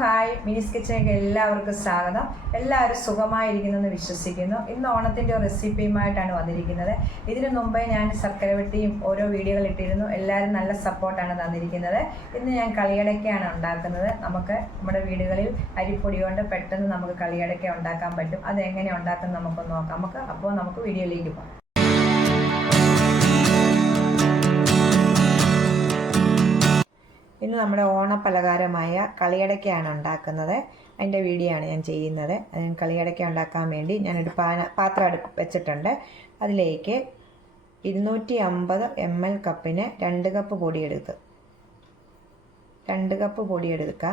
Hi, മിനിസ് കിച്ചണിലേക്ക് എല്ലാവർക്കും സ്വാഗതം. എല്ലാവരും സുഖമായിരിക്കുന്നെന്ന് വിശ്വസിക്കുന്നു. ഇന്ന് ഓണത്തിൻ്റെ റെസിപ്പിയുമായിട്ടാണ് വന്നിരിക്കുന്നത്. ഇതിനു മുമ്പേ ഞാൻ ശർക്കര വെട്ടിയും ഓരോ വീഡിയോകൾ ഇട്ടിരുന്നു. എല്ലാവരും നല്ല സപ്പോർട്ടാണ് തന്നിരിക്കുന്നത്. ഇന്ന് ഞാൻ കളിയടയ്ക്കയാണ് ഉണ്ടാക്കുന്നത്. നമ്മുടെ വീടുകളിൽ അരിപ്പൊടി കൊണ്ട് പെട്ടെന്ന് നമുക്ക് കളിയടയ്ക്ക ഉണ്ടാക്കാൻ പറ്റും. അതെങ്ങനെ ഉണ്ടാക്കുന്നത് നമുക്കൊന്ന് നോക്കാം. നമുക്ക് വീഡിയോയിലേക്ക് പോകാം. ഇന്ന് നമ്മുടെ ഓണപ്പലഹാരമായ കളിയടയ്ക്കയാണ് ഉണ്ടാക്കുന്നത്. അതിൻ്റെ വീഡിയോ ആണ് ഞാൻ ചെയ്യുന്നത്. കളിയടയ്ക്ക ഉണ്ടാക്കാൻ വേണ്ടി ഞാനൊരു പാത്രം വെച്ചിട്ടുണ്ട്. അതിലേക്ക് 250 ml കപ്പിന് 2 കപ്പ് പൊടിയെടുത്ത് 2 കപ്പ് പൊടിയെടുക്കുക.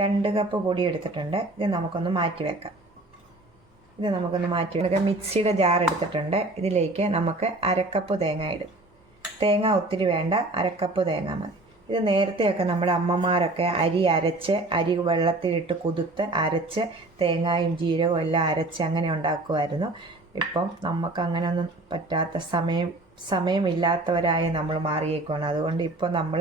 2 കപ്പ് പൊടി എടുത്തിട്ടുണ്ട്. ഇത് നമുക്കൊന്ന് മാറ്റി വെക്കാം. മിക്സിയുടെ ജാർ എടുത്തിട്ടുണ്ട്. ഇതിലേക്ക് നമുക്ക് അരക്കപ്പ് തേങ്ങ ഇടും. തേങ്ങ ഒത്തിരി വേണ്ട, അരക്കപ്പ് തേങ്ങ മതി. ഇത് നേരത്തെയൊക്കെ നമ്മുടെ അമ്മമാരൊക്കെ അരി വെള്ളത്തിലിട്ട് കുതിർത്ത് അരച്ച് തേങ്ങയും ജീരകവും എല്ലാം അരച്ച് അങ്ങനെ ഉണ്ടാക്കുമായിരുന്നു. ഇപ്പം നമുക്ക് അങ്ങനെയൊന്നും പറ്റാത്ത സമയമില്ലാത്തവരായി നമ്മൾ മാറിയേക്കുവാണ്. അതുകൊണ്ട് ഇപ്പോൾ നമ്മൾ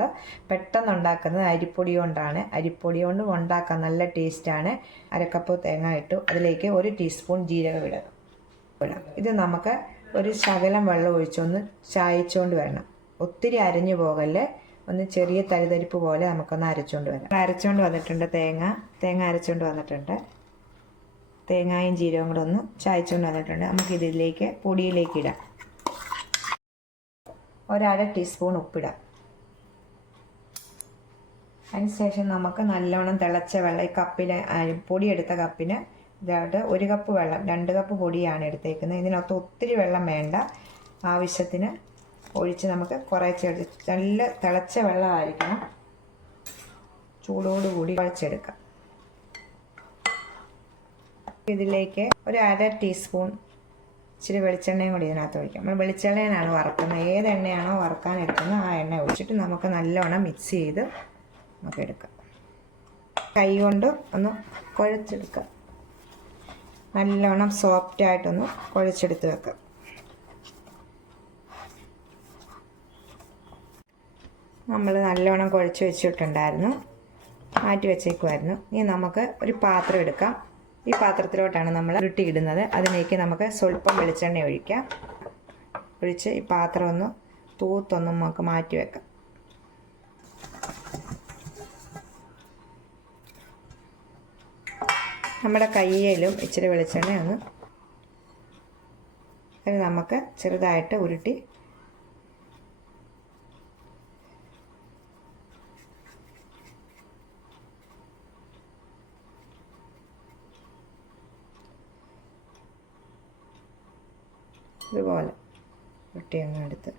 പെട്ടെന്ന് ഉണ്ടാക്കുന്നത് അരിപ്പൊടി കൊണ്ടാണ്. അരിപ്പൊടി കൊണ്ട് ഉണ്ടാക്കാൻ നല്ല ടേസ്റ്റാണ്. അരക്കപ്പ് തേങ്ങ ഇട്ടു. അതിലേക്ക് 1 ടീസ്പൂൺ ജീരകം ഇടണം. ഇത് നമുക്ക് ഒരു ശകലം വെള്ളം ഒഴിച്ചൊന്ന് ചായച്ചുകൊണ്ട് വരണം. ഒത്തിരി അരിഞ്ഞു പോകല്ലേ, ഒന്ന് ചെറിയ തരിതരിപ്പ് പോലെ നമുക്കൊന്ന് അരച്ചുകൊണ്ട് വരാം. അരച്ചുകൊണ്ട് വന്നിട്ടുണ്ട്. തേങ്ങ അരച്ചുകൊണ്ട് വന്നിട്ടുണ്ട്. തേങ്ങയും ജീരകവും കൂടെ ഒന്ന് ചായച്ചുകൊണ്ട് വന്നിട്ടുണ്ട്. നമുക്കിതിലേക്ക് പൊടിയിലേക്ക് ഇടാം. 1/2 ടീസ്പൂൺ ഉപ്പിടാം. അതിനുശേഷം നമുക്ക് നല്ലോണം തിളച്ച വെള്ളം, ഈ കപ്പിന് പൊടിയെടുത്ത കപ്പിന് ഇതായിട്ട് 1 കപ്പ് വെള്ളം, 2 കപ്പ് പൊടിയാണ് എടുത്തേക്കുന്നത്. ഇതിനകത്ത് ഒത്തിരി വെള്ളം വേണ്ട, ആവശ്യത്തിന് ഒഴിച്ച് നമുക്ക് കുറച്ച് നല്ല തിളച്ച വെള്ളമായിരിക്കണം. ചൂടോടുകൂടി കുഴച്ചെടുക്കാം. ഇതിലേക്ക് 1/2 ടീസ്പൂൺ ഇച്ചിരി വെളിച്ചെണ്ണയും കൂടി ഇതിനകത്ത് ഒഴിക്കാം. നമ്മൾ വെളിച്ചെണ്ണയാണ് വറുക്കുന്നത്. ഏത് എണ്ണയാണോ വറുക്കാൻ എടുക്കുന്നത് ആ എണ്ണ ഒഴിച്ചിട്ട് നമുക്ക് നല്ലോണം മിക്സ് ചെയ്ത് നമുക്ക് എടുക്കാം. കൈ കൊണ്ട് ഒന്ന് കുഴച്ചെടുക്കാം. നല്ലോണം സോഫ്റ്റായിട്ടൊന്ന് കുഴച്ചെടുത്ത് വെക്കാം. നമ്മൾ നല്ലോണം കുഴച്ച് വെച്ചിട്ടുണ്ടായിരുന്നു, മാറ്റി വെച്ചേക്കുമായിരുന്നു. ഇനി നമുക്ക് ഒരു പാത്രം എടുക്കാം. ഈ പാത്രത്തിലോട്ടാണ് നമ്മൾ ഉരുട്ടി ഇടുന്നത്. അതിലേക്ക് നമുക്ക് സ്വല്പം വെളിച്ചെണ്ണ ഒഴിക്കാം. ഒഴിച്ച് ഈ പാത്രം ഒന്ന് തൂത്തൊന്ന് നമുക്ക് മാറ്റി വെക്കാം. നമ്മുടെ കയ്യിലും ഇച്ചിരി വെളിച്ചെണ്ണ ഒന്ന് നമുക്ക് ചെറുതായിട്ട് ഉരുട്ടി ഇതുപോലെ ഉരുട്ടിയൊന്നും എടുത്ത്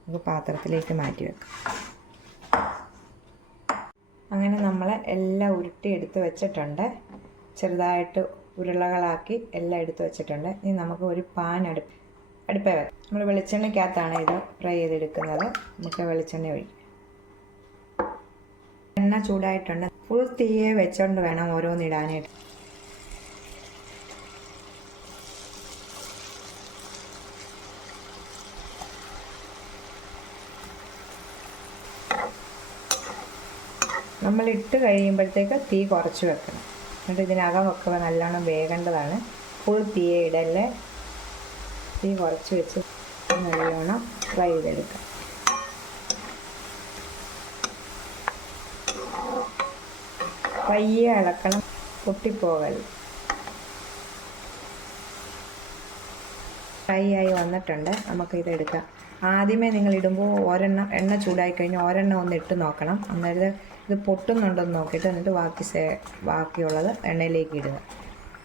നമുക്ക് പാത്രത്തിലേക്ക് മാറ്റി വെക്കാം. അങ്ങനെ നമ്മൾ എല്ലാം ഉരുട്ടി എടുത്ത് വെച്ചിട്ടുണ്ട്. ചെറുതായിട്ട് ഉരുളകളാക്കി എല്ലാം എടുത്ത് വെച്ചിട്ടുണ്ട്. ഇനി നമുക്ക് ഒരു പാൻ അടുപ്പേ വെക്കാം. നമ്മൾ വെളിച്ചെണ്ണയ്ക്കകത്താണ് ഇത് ഫ്രൈ ചെയ്തെടുക്കുന്നത്. നമുക്ക് വെളിച്ചെണ്ണ ഒഴിക്കാം. എണ്ണ ചൂടായിട്ടുണ്ട്. ഫുൾ തീയെ വെച്ചുകൊണ്ട് വേണം ഓരോന്നിടാനായിട്ട്. നമ്മൾ ഇട്ട് കഴിയുമ്പോഴത്തേക്ക് തീ കുറച്ച് വെക്കണം. എന്നിട്ട് ഇതിനകമൊക്കെ നല്ലോണം വേകേണ്ടതാണ്. ഫുൾ തീയെ ഇടല്ലേ, തീ കുറച്ച് വെച്ച് നല്ലോണം ഫ്രൈ ചെയ്തെടുക്കാം. പയ്യെ ഇളക്കണം, പൊട്ടിപ്പോകരുത്. ഫ്രൈ ആയി വന്നിട്ടുണ്ട്. നമുക്കിതെടുക്കാം. ആദ്യമേ നിങ്ങൾ ഇടുമ്പോൾ എണ്ണ ചൂടായി കഴിഞ്ഞാൽ ഒരെണ്ണം ഒന്ന് ഇട്ട് നോക്കണം. അന്നേരം ഇത് പൊട്ടുന്നുണ്ടെന്ന് നോക്കിയിട്ട് എന്നിട്ട് ബാക്കിയുള്ളത് എണ്ണയിലേക്ക് ഇടുക.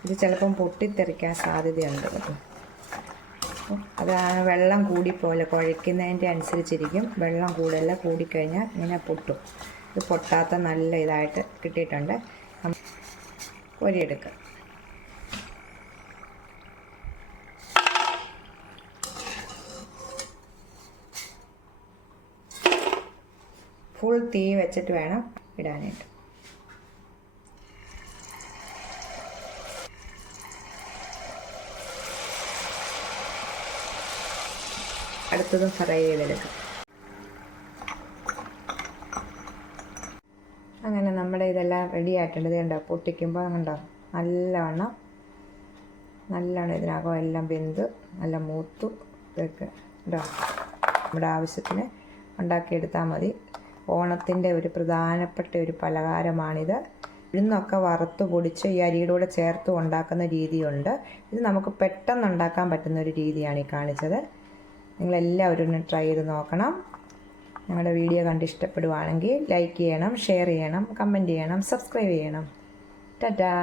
ഇത് ചിലപ്പം പൊട്ടിത്തെറിക്കാൻ സാധ്യതയുണ്ട് കേട്ടോ. അത് വെള്ളം കൂടിപ്പോലെ കുഴയ്ക്കുന്നതിൻ്റെ അനുസരിച്ചിരിക്കും. വെള്ളം കൂടുതൽ കൂടിക്കഴിഞ്ഞാൽ ഇങ്ങനെ പൊട്ടും. ഇത് പൊട്ടാത്ത നല്ല ഇതായിട്ട് കിട്ടിയിട്ടുണ്ട്. പൊരിയെടുക്കുക. ഫുൾ തീ വെച്ചിട്ട് വേണം ഇടാനായിട്ട്. അടുത്തതും ഫ്രൈ ചെയ്തെടുക്കാം. അങ്ങനെ നമ്മുടെ ഇതെല്ലാം റെഡി ആയിട്ടുണ്ട്. ഇത് കണ്ടോ പൊട്ടിക്കുമ്പോൾ കണ്ടോ നല്ലവണ്ണം ഇതിനകം എല്ലാം വെന്ത് നല്ല മൂത്തു ഇതൊക്കെ കേട്ടോ. നമ്മുടെ ആവശ്യത്തിന് ഉണ്ടാക്കിയെടുത്താൽ മതി. ഓണത്തിൻ്റെ ഒരു പ്രധാനപ്പെട്ട ഒരു പലഹാരമാണിത്. ഉഴുന്നൊക്കെ വറുത്ത് പൊടിച്ച് ഈ അരിയുടെ കൂടെ ചേർത്ത് ഉണ്ടാക്കുന്ന രീതിയുണ്ട്. ഇത് നമുക്ക് പെട്ടെന്ന് ഉണ്ടാക്കാൻ പറ്റുന്ന ഒരു രീതിയാണ് ഈ കാണിച്ചത്. നിങ്ങളെല്ലാവരും ഒന്ന് ട്രൈ ചെയ്ത് നോക്കണം. ഞങ്ങളുടെ വീഡിയോ കണ്ട് ഇഷ്ടപ്പെടുവാണെങ്കിൽ ലൈക്ക് ചെയ്യണം, ഷെയർ ചെയ്യണം, കമൻറ്റ് ചെയ്യണം, സബ്സ്ക്രൈബ് ചെയ്യണം. ടാറ്റാ.